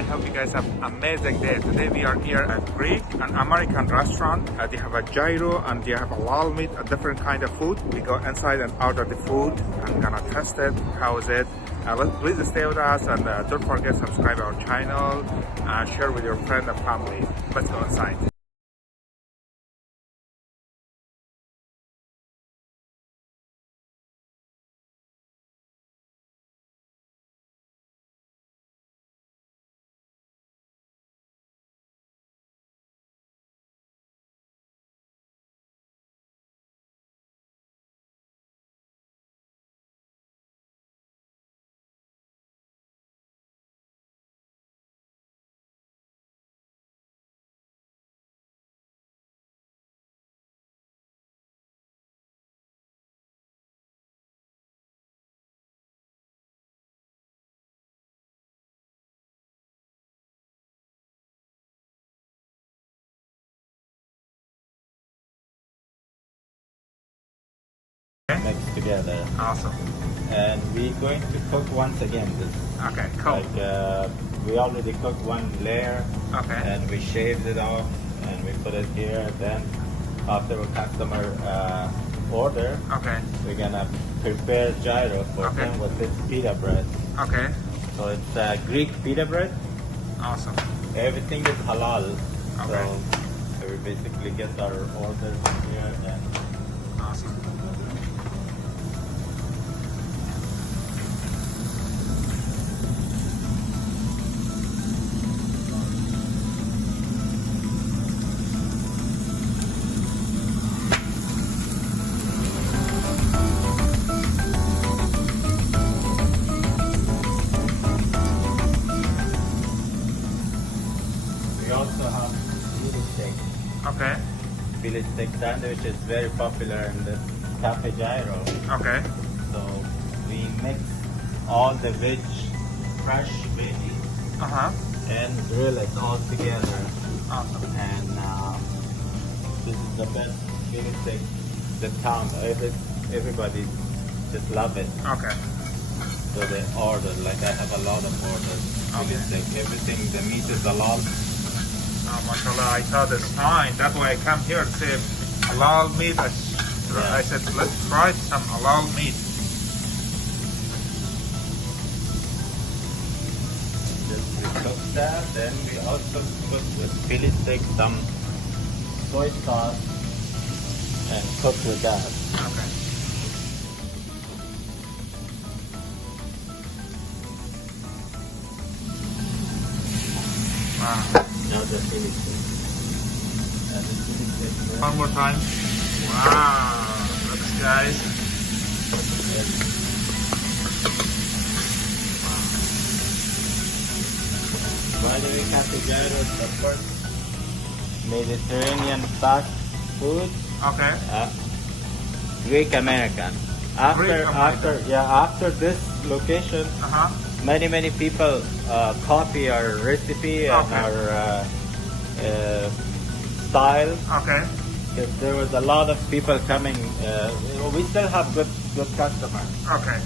I hope you guys have an amazing day. Today we are here at Greek, an American restaurant. They have a gyro and they have halal meat, a different kind of food. We go inside and order the food. I'm gonna test it. How is it? Please stay with us and don't forget to subscribe our channel and share with your friend and family. Let's go inside. Mixed together, Awesome. and we're going to cook once again this. Okay, cool. We already cooked one layer, Okay. and we shaved it off, and we put it here. Then, after a customer order, Okay. we're gonna prepare gyro for Okay. them with this pita bread. Okay. So it's Greek pita bread. Awesome. Everything is halal. Okay. So we basically get our orders from here and. Awesome. We also have Philly steak. Okay. Philly steak sandwich is very popular in the Cafe Gyro. Okay. So we mix all the fresh veggies, Uh-huh. and grill it all together. Awesome. And this is the best Philly steak the town. Everybody just love it. Okay. So they order, like I have a lot of orders. Philly Okay. steak, everything, the meat is halal. Oh, mashallah, I saw the sign. That's why I come here to say halal meat. I said, let's try some halal meat. Just we cook that, then we also put with Philly steak some soy sauce and cook with that. Okay. Wow. Now the Philly steak. And the Philly steak there. One more time. Wow. Look, guys. By the way, Cafe Gyro is the first Mediterranean fast food, Okay. Greek American. After this location, Uh-huh. many people copy our recipe and Okay. our style. Okay. Because there was a lot of people coming. We still have good customers, Okay.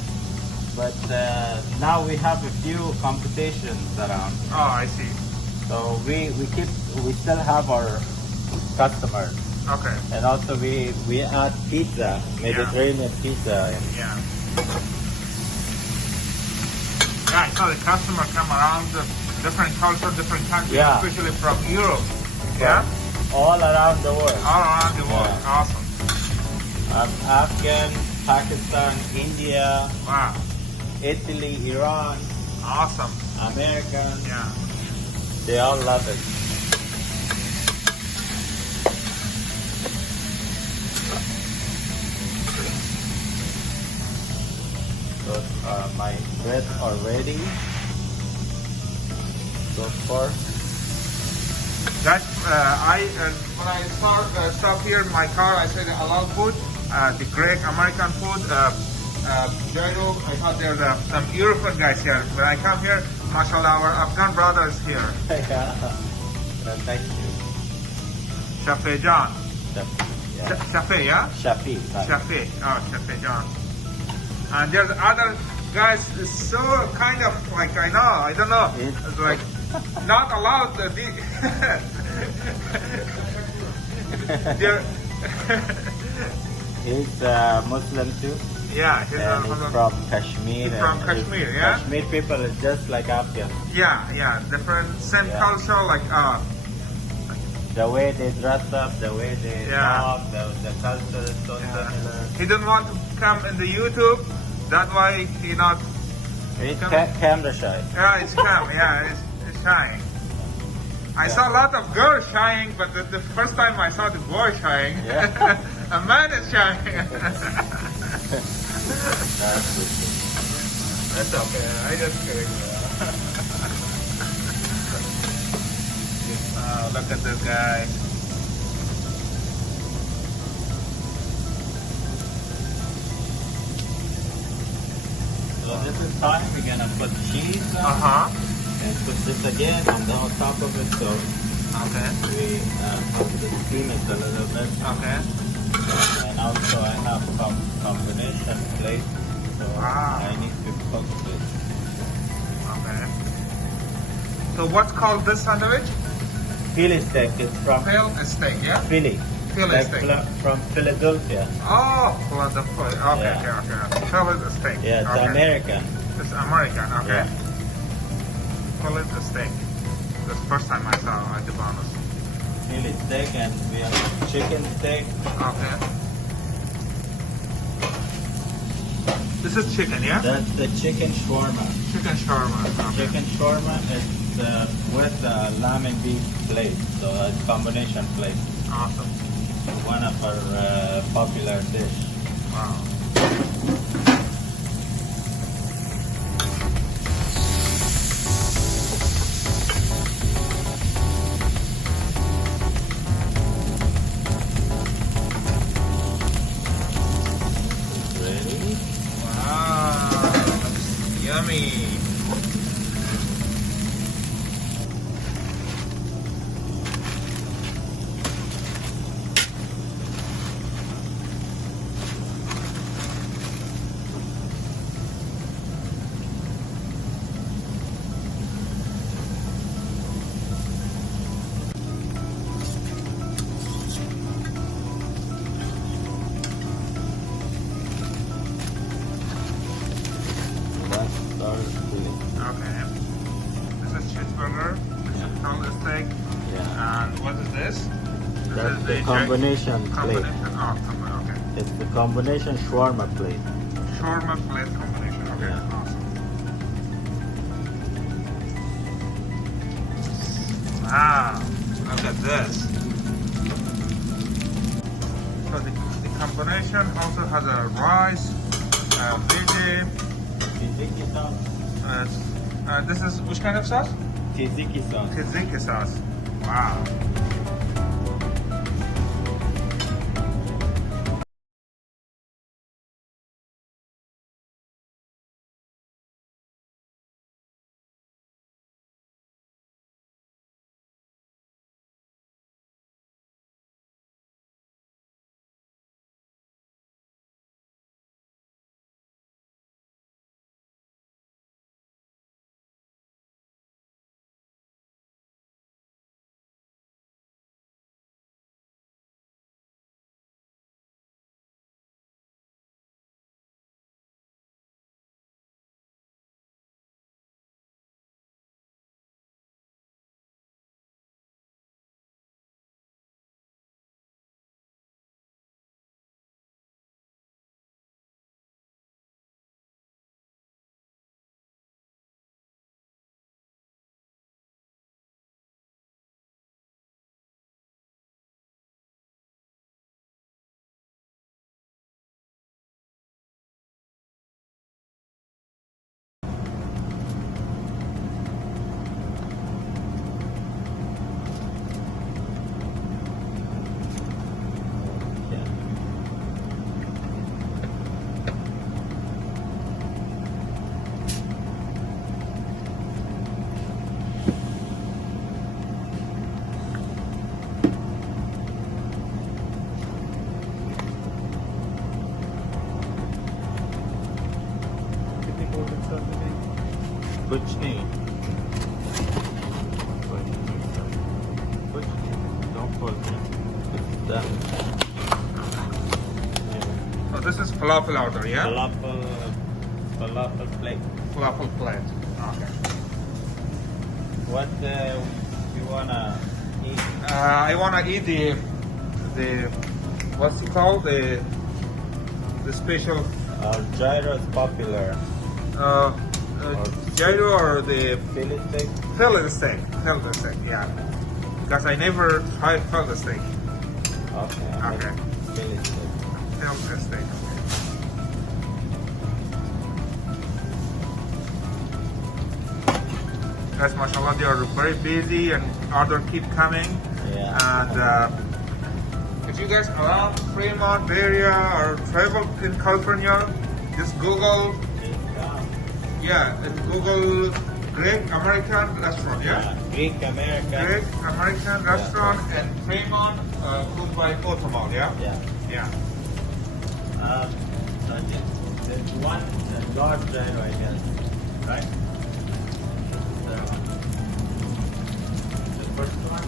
but now we have a few competitions around. Oh, I see. So we still have our customers, Okay. and also we add pizza, Mediterranean pizza. Yeah. Yeah, I saw the customer come around the different culture, different countries, Yeah. especially from Europe. Yeah? All around the world. All around the world. Yeah. Awesome. Afghan, Pakistan, India, Wow. Italy, Iran, Awesome. American. Yeah. They all love it. So my breads are ready. So far. That when I stop here in my car, I said halal food, the Greek American food, Gyro. I thought there's some European guys here. When I come here, mashallah, our Afghan brothers here. Yeah. Thank you. Shafi John. Yeah. Shafi, yeah? Shafi. Shafi. Oh, Shafi John. And there's other guys, so kind of like, I don't know. It's like not allowed. They're- He's Muslim too. yeah, he's And he's from Kashmir. He's from and Kashmir, yeah? Kashmir people is just like Afghan. yeah, different, same Yeah. culture, like The way they dress up, the way they Yeah. talk, the culture is so similar. he didn't want to come in the YouTube. That's why he not. He's Come- camera shy. Yeah, it's come. Yeah, it's shying. I saw a lot of girls shying, but the first time I saw the boy shying, Yeah. a man is shying. That's okay. I just kidding. Look at this guy. So this is time we're gonna put cheese on and put this again on the top of it. So Okay. we have to steam it a little bit. Okay. And also I have combination plate. So Wow. I need to cook this. Okay. So what's called this sandwich? Philly steak is from Phil steak, yeah? Philly. Philly Like steak. from Philadelphia. Oh, wonderful. Okay, Yeah. okay. Philly steak. Yeah, it's okay. American. It's American, okay. Yeah. Philly steak. That's the first time I saw at the bonus. Philly steak, and we have chicken steak. Okay. This is chicken, yeah? That's the chicken shawarma. Chicken shawarma. Okay. Chicken shawarma is with lamb and beef plate, so it's combination plate. Awesome. One of our popular dish. Wow. Ready? Wow. Looks yummy. That's our filling. Okay. This is cheeseburger. This is Philly steak. Yeah. And what is this? This That's is the jack- combination plate. combination. Oh, okay. It's the combination shawarma plate. Shawarma plate combination. Okay, Yeah. awesome. Wow, look at this. So the combination also has a rice, veggie. Tzatziki sauce. This is which kind of sauce? Tzatziki sauce. Tzatziki sauce. Wow. Yeah. कुछ नहीं this is falafel order, yeah? Falafel plate. Falafel plate. Okay. What you wanna eat? I wanna eat the what's it called? The special Gyro is popular. Gyro or the Fillet steak. fillet steak. Fillet steak, yeah. Because I never tried fillet steak. Okay. Okay. Fillet steak. Fillet steak. Guys, mashallah, they are very busy and order keep coming. Yeah. And if you guys are around Fremont area or travel in California, just Google, and Google Greek American restaurant, yeah? Greek American. Greek American restaurant and Fremont, food by Automall, yeah? Yeah. Yeah. There's one large gyro, I guess, right? The first one.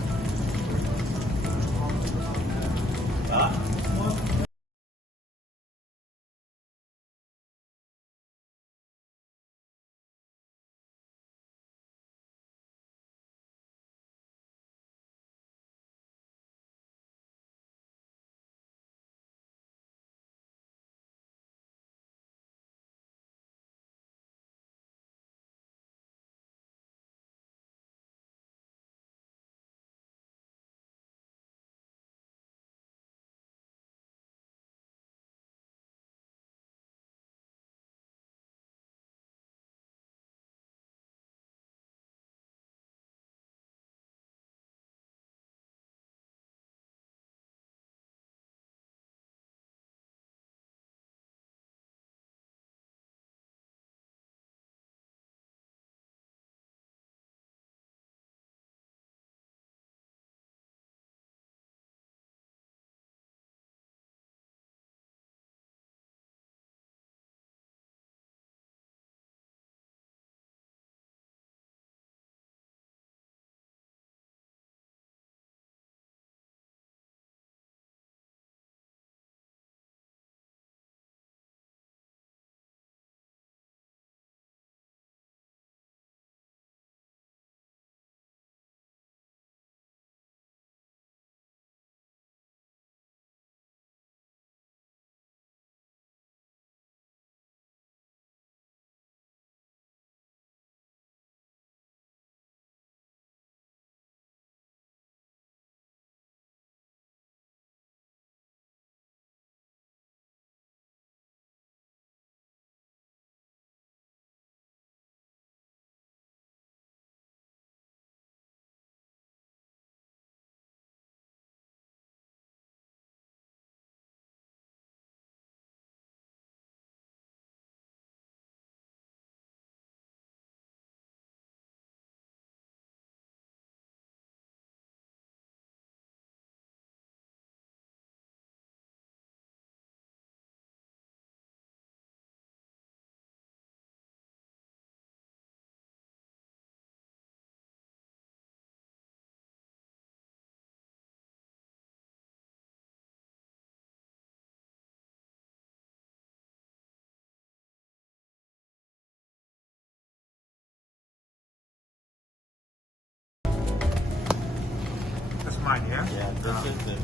That's mine, yeah? Yeah, this is the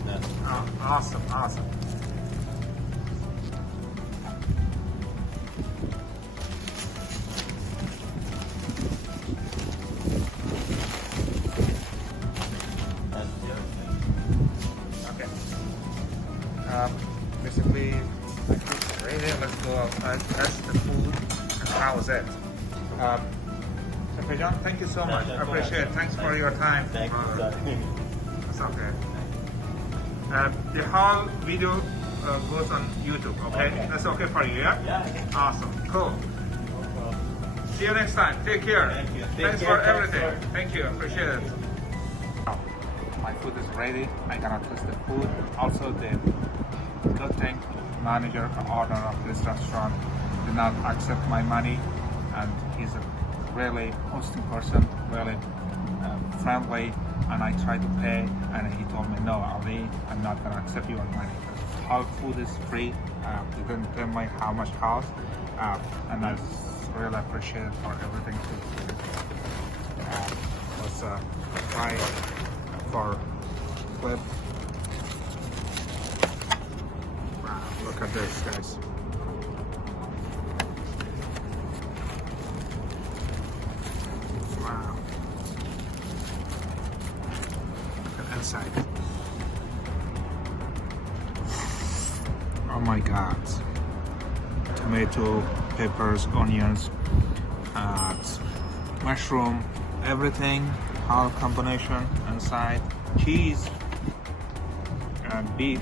Oh, awesome, awesome. Okay. Basically, ready. Let's go and test the food and how is it. So, John, thank you so much. I appreciate it. Thanks for your time. Thank you. It's okay. The whole video goes on YouTube, okay? Okay. That's okay for you, yeah? Yeah. Awesome, cool. No problem. See you next time. Take care. Thank you. Thanks Take for care. everything. Thank you. Appreciate it. My food is ready. I'm gonna test the food. Also, the good thing, manager or owner of this restaurant did not accept my money, and he's a really hosting person, really friendly. And I tried to pay, and he told me, no, Ali, I'm not gonna accept your money. It's all food is free. They didn't tell me how much cost, and I really appreciate for everything. Let's try for flip. Wow, look at this, guys. Wow. Look at inside. Oh my God. Tomato, peppers, onions, mushroom, everything, all combination inside, cheese and beef.